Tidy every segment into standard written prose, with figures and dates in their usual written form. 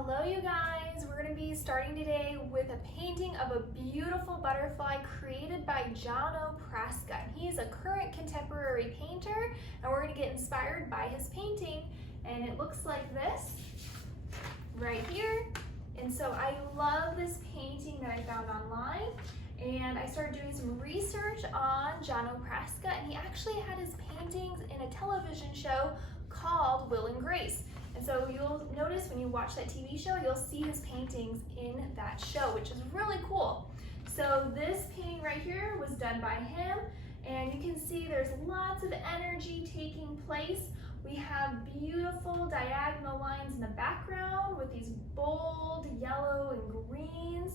Hello you guys, we're going to be starting today with a painting of a beautiful butterfly created by Jono Praska. He's a current contemporary painter and we're going to get inspired by his painting, and it looks like this right here. And so I love this painting that I found online, and I started doing some research on Jono Praska, and he actually had his paintings in a television show called Will and Grace. And so you'll notice when you watch that TV show, you'll see his paintings in that show, which is really cool. So this painting right here was done by him, and you can see there's lots of energy taking place. We have beautiful diagonal lines in the background with these bold yellow and greens.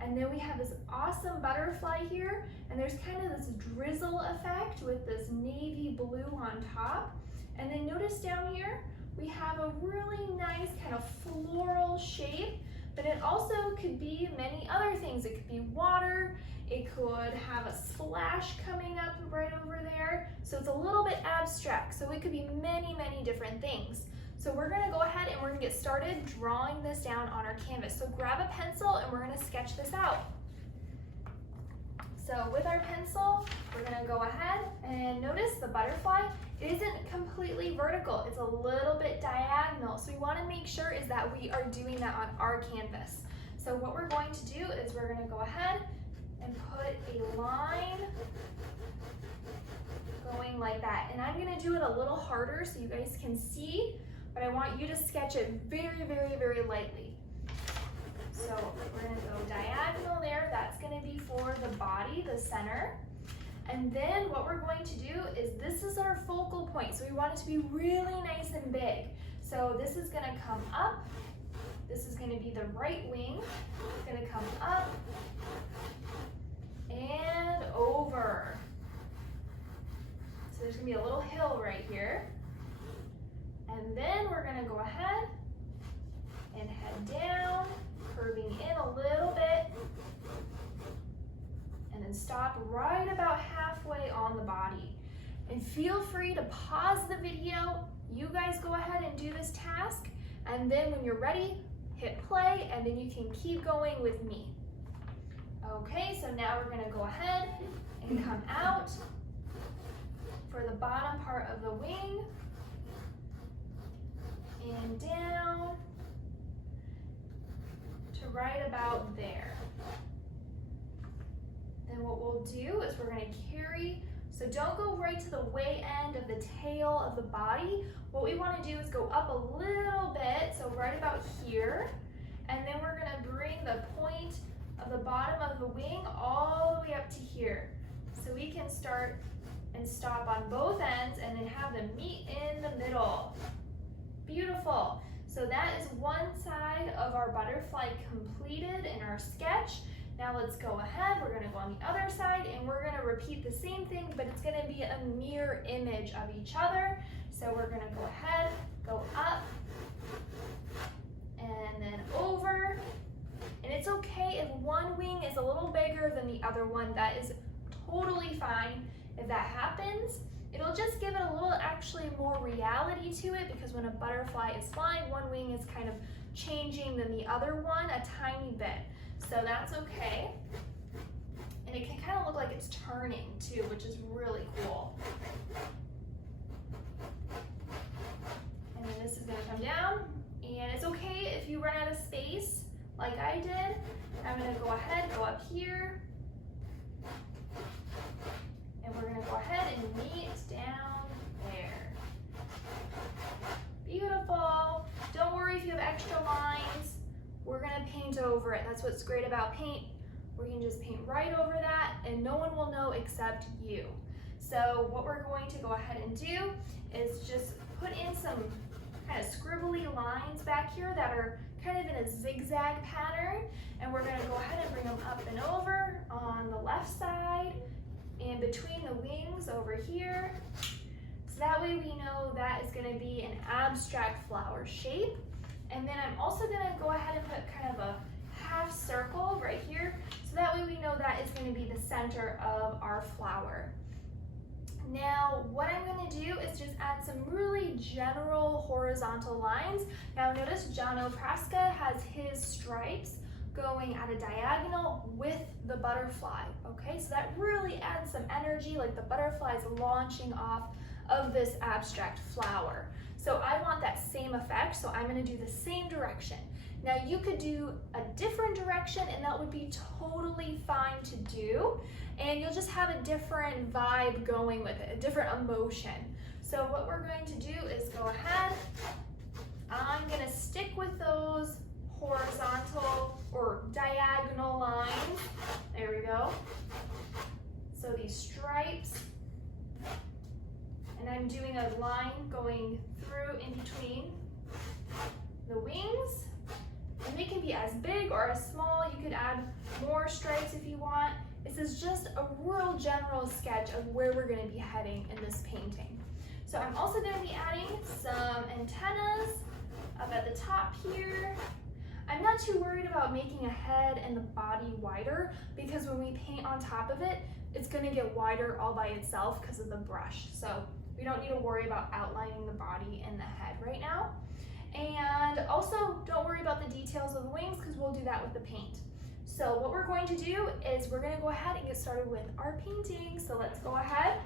And then we have this awesome butterfly here, and there's kind of this drizzle effect with this navy blue on top. And then notice down here, we have a really nice kind of floral shape, but it also could be many other things. It could be water, it could have a splash coming up right over there. So it's a little bit abstract, so it could be many different things. So we're gonna go ahead and we're gonna get started drawing this down on our canvas. So grab a pencil and we're gonna sketch this out. So with our pencil, we're gonna go ahead and notice the butterfly isn't completely vertical, it's a little bit diagonal. So we wanna make sure is that we are doing that on our canvas. So what we're going to do is we're gonna go ahead and put a line going like that. And I'm gonna do it a little harder so you guys can see, but I want you to sketch it very lightly. So we're gonna go diagonal there. That's gonna be for the body, the center. And then what we're going to do is this is our focal point. So we want it to be really nice and big. So this is gonna come up. This is gonna be the right wing. It's gonna come up and over. So there's gonna be a little hill right here. And then we're gonna go ahead and head down, curving in a little bit, and then stop right about halfway on the body. And feel free to pause the video. You guys go ahead and do this task, and then when you're ready, hit play, and then you can keep going with me. Okay, so now we're gonna go ahead and come out for the bottom part of the wing, and down to right about there. Then what we'll do is we're gonna carry, so don't go right to the way end of the tail of the body. What we wanna do is go up a little bit, so right about here, and then we're gonna bring the point of the bottom of the wing all the way up to here. So we can start and stop on both ends and then have them meet in the middle. Beautiful. So that is one side of our butterfly completed in our sketch. Now let's go ahead, we're gonna go on the other side and we're gonna repeat the same thing, but it's gonna be a mirror image of each other. So we're gonna go ahead, go up, and then over. And it's okay if one wing is a little bigger than the other one. That is totally fine if that happens. It'll just give it a little actually more reality to it, because when a butterfly is flying, one wing is kind of changing than the other one a tiny bit. So that's okay. And it can kind of look like it's turning too, which is really cool. And then this is gonna come down, and it's okay if you run out of space like I did. I'm gonna go ahead, go up here, and we're gonna go ahead and meet down there. Beautiful. Don't worry if you have extra lines. We're gonna paint over it. That's what's great about paint. We can just paint right over that and no one will know except you. So what we're going to go ahead and do is just put in some kind of scribbly lines back here that are kind of in a zigzag pattern, and we're gonna go ahead and bring them up and over on the left side and between the wings over here. So that way we know that is gonna be an abstract flower shape. And then I'm also gonna go ahead and put kind of a half circle right here. So that way we know that is gonna be the center of our flower. Now, what I'm going to do is just add some really general horizontal lines. Now, notice John O'Praska has his stripes going at a diagonal with the butterfly, okay? So that really adds some energy, like the butterfly is launching off of this abstract flower. So I want that same effect, so I'm going to do the same direction. Now, you could do a different direction, and that would be totally fine to do, and you'll just have a different vibe going with it, a different emotion. So what we're going to do is go ahead, I'm going to stick with those horizontal or diagonal lines. There we go. So these stripes, and I'm doing a line going through in between the wings. And they can be as big or as small. You could add more stripes if you want. This is just a real general sketch of where we're going to be heading in this painting. So I'm also going to be adding some antennas up at the top here. I'm not too worried about making a head and the body wider, because when we paint on top of it, it's going to get wider all by itself because of the brush. So we don't need to worry about outlining the body and the head right now. And also, don't worry about the details of the wings, because we'll do that with the paint. So what we're going to do is we're going to go ahead and get started with our painting. So let's go ahead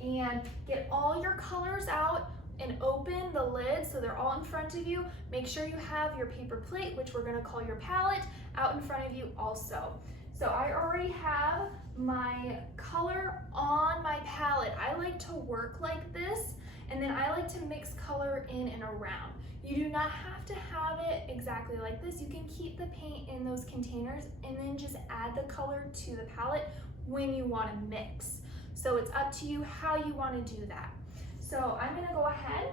and get all your colors out and open the lid so they're all in front of you. Make sure you have your paper plate, which we're going to call your palette, out in front of you also. So I already have my color on my palette. I like to work like this, and then I like to mix color in and around. You do not have to have it exactly like this. You can keep the paint in those containers and then just add the color to the palette when you want to mix. So it's up to you how you want to do that. So I'm going to go ahead,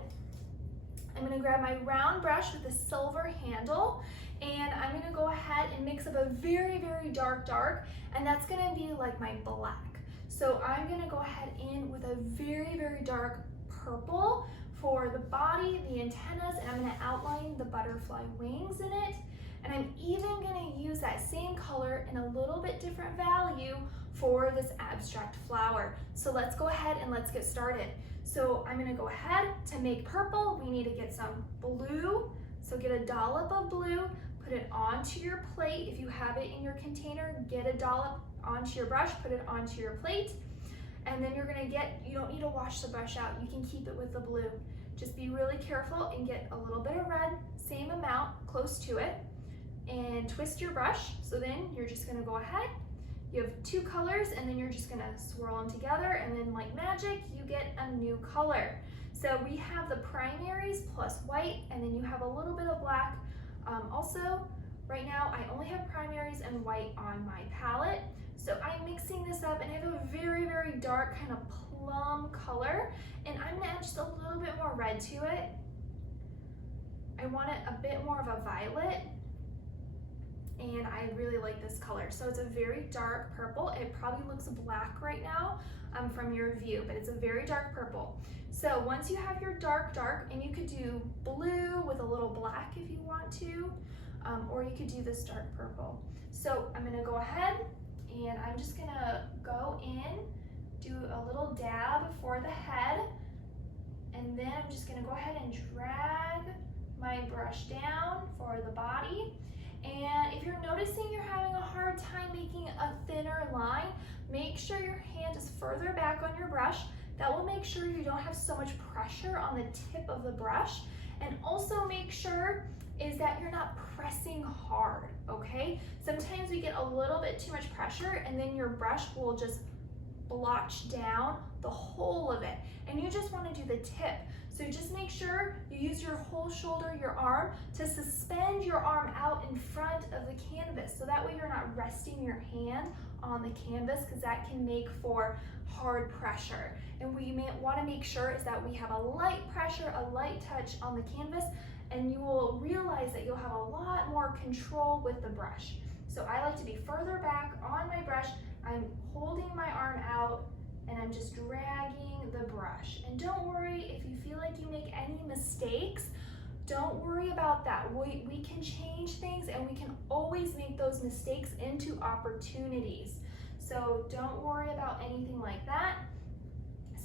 I'm going to grab my round brush with a silver handle, and I'm going to go ahead and mix up a very, very dark, and that's going to be like my black. So I'm going to go ahead in with a very, very dark purple for the body, the antennas, and I'm going to outline the butterfly wings in it. And I'm even going to use that same color in a little bit different value for this abstract flower. So let's go ahead and let's get started. So I'm going to go ahead to make purple. We need to get some blue. So get a dollop of blue, put it onto your plate. If you have it in your container, get a dollop onto your brush, put it onto your plate. And then you're going to get, you don't need to wash the brush out. You can keep it with the blue. Just be really careful and get a little bit of red, same amount, close to it, and twist your brush. So then you're just going to go ahead. You have two colors, and then you're just going to swirl them together, and then like magic, you get a new color. So we have the primaries plus white, and then you have a little bit of black. Also, right now I only have primaries and white on my palette. So I'm mixing this up, and I have a very, very dark kind of plum color, and I'm going to add just a little bit more red to it. I want it a bit more of a violet, and I really like this color. So it's a very dark purple. It probably looks black right now from your view, but it's a very dark purple. So once you have your dark, and you could do blue with a little black if you want to, or you could do this dark purple. So I'm going to go ahead, and I'm just going to go in, do a little dab for the head, and then I'm just going to go ahead and drag my brush down for the body. And if you're noticing you're having a hard time making a thinner line, make sure your hand is further back on your brush. That will make sure you don't have so much pressure on the tip of the brush. And also make sure is that you're not pressing hard, okay? Sometimes we get a little bit too much pressure, and then your brush will just blotch down the whole of it. And you just want to do the tip. So just make sure you use your whole shoulder, your arm, to suspend your arm out in front of the canvas. So that way you're not resting your hand on the canvas, because that can make for hard pressure. And we want to make sure is that we have a light pressure, a light touch on the canvas, and you will realize that you'll have a lot more control with the brush. So I like to be further back on my brush. I'm holding my arm out, and I'm just dragging the brush. And don't worry if you feel like you make any mistakes. Don't worry about that. We can change things, and we can always make those mistakes into opportunities. So don't worry about anything like that.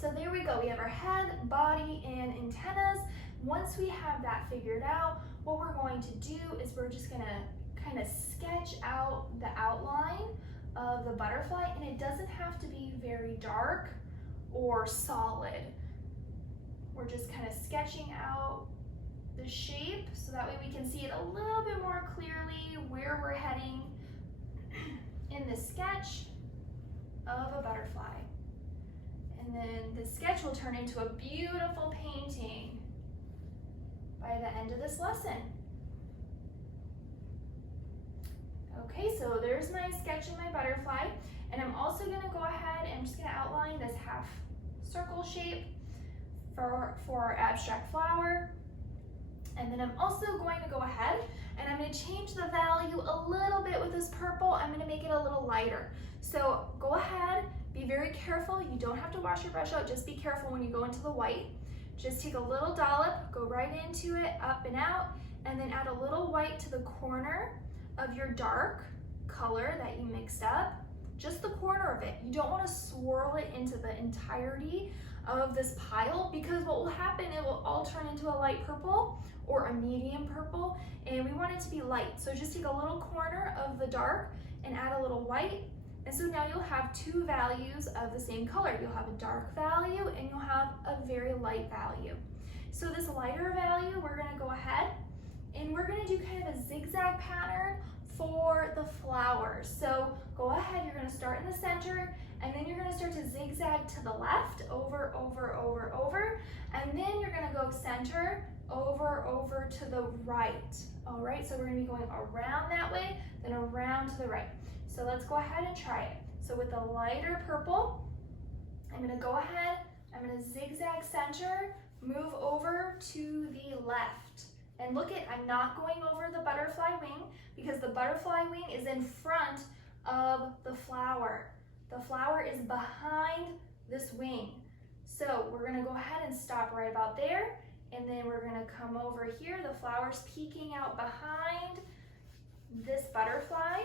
So there we go, we have our head, body, and antennas. Once we have that figured out, what we're going to do is we're just gonna kind of sketch out the outline of the butterfly, and it doesn't have to be very dark or solid. We're just kind of sketching out the shape so that way we can see it a little bit more clearly where we're heading in the sketch of a butterfly. And then the sketch will turn into a beautiful painting by the end of this lesson. Okay, so there's my sketch of my butterfly, and I'm also gonna go ahead and I'm just gonna outline this half circle shape for our abstract flower. And then I'm also going to go ahead and I'm going to change the value a little bit with this purple. I'm going to make it a little lighter. So go ahead, be very careful. You don't have to wash your brush out, just be careful when you go into the white. Just take a little dollop, go right into it, up and out, and then add a little white to the corner of your dark color that you mixed up. Just the corner of it. You don't want to swirl it into the entirety of this pile, because what will happen, it will all turn into a light purple or a medium purple, and we want it to be light. So just take a little corner of the dark and add a little white, and so now you'll have two values of the same color. You'll have a dark value and you'll have a very light value. So this lighter value, we're going to go ahead and we're going to do kind of a zigzag pattern for the flowers. So go ahead, you're going to start in the center, and then you're going to start to zigzag to the left, over, over, over, over, and then you're going to go center, over, over to the right. All right, so we're going to be going around that way, then around to the right. So let's go ahead and try it. So with the lighter purple, I'm going to go ahead, I'm going to zigzag center, move over to the left. And look at, I'm not going over the butterfly wing, because the butterfly wing is in front of the flower. The flower is behind this wing. So we're going to go ahead and stop right about there, and then we're going to come over here. The flower's peeking out behind this butterfly.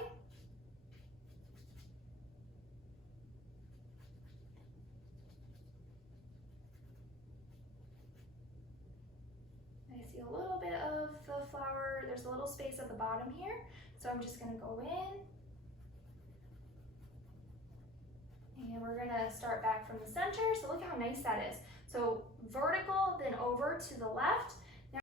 I see a little bit of the flower. There's a little space at the bottom here, so I'm just going to go in. And we're gonna start back from the center. So look how nice that is. So vertical, then over to the left,